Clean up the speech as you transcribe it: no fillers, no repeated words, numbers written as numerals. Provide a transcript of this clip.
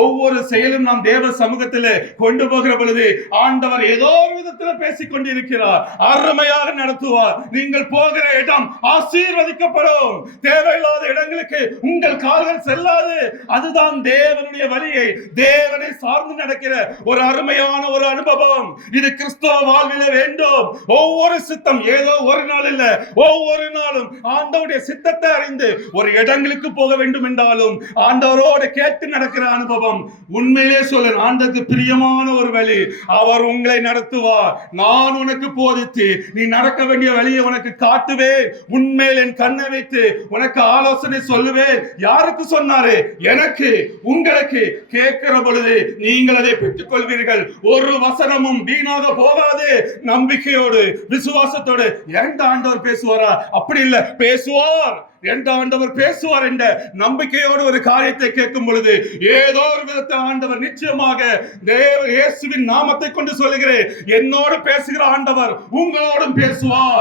ஒவ்வொரு செயலும் நாம் தேவ சமூகத்தில் கொண்டு போகிற பொழுது ஆண்டவர் ஏதோ ஒரு விதத்தில் பேசிக் கொண்டிருக்கிறார். அருமையாக நடத்துவார். நீங்கள் போகிற இடம் ஆசீர்வதிக்கப்படும். தேவையில்லாத இடங்களுக்கு உங்கள் கால்கள் செல்லாது. அதுதான் தேவனுடைய வழியை, தேவனை சார்ந்து நடக்கிற ஒரு அருமையான ஒரு அனுபவம். இது கிறிஸ்தவ வாழ்வில வேண்டும். ஒவ்வொரு சித்தம் ஏதோ ஒரு நாள் இல்ல, ஒவ்வொரு நாளும் ஆண்டவருடைய சித்தத்தை அறிந்து ஒரு இடங்களுக்கு போக வேண்டும் என்றாலும் ஆண்டவரோடு கேட்டு நடக்கிற அனுபவம். உண்மையிலே சொல்ல ஆண்டவருக்கு பிரியமான ஒரு வழி. அவர் உங்களை நடத்துவார். நான் உனக்கு போதித்து நீ நடக்க வேண்டிய வழியை உனக்கு காட்டுவேன். உண்மையில் என் கண்ணை வைத்து உனக்கு ஆலோசனை சொல்லுவேன். யாருக்கு சொன்னாரு? எனக்கு, உங்களுக்கு. கேட்கிற பொழுது நீங்கள் அதை பெற்றுக் கொள்வீர்கள். ஒரு வசனமும் வீணாக போகாது. நம்பிக்கையோடு விசுவாசத்தோடு. எந்த ஆண்டவர் பேசுவாரா? அப்படி இல்ல, பேசுவார். எந்த ஆண்டவர் பேசுவார் என்ற நம்பிக்கையோடு ஒரு காரியத்தை கேட்கும் பொழுது ஏதோ ஒரு விதத்தில் ஆண்டவர் நிச்சயமாக இயேசுவின் நாமத்தை கொண்டு சொல்லுகிறேன், என்னோடு பேசுகிற ஆண்டவர் உங்களோடும் பேசுவார்.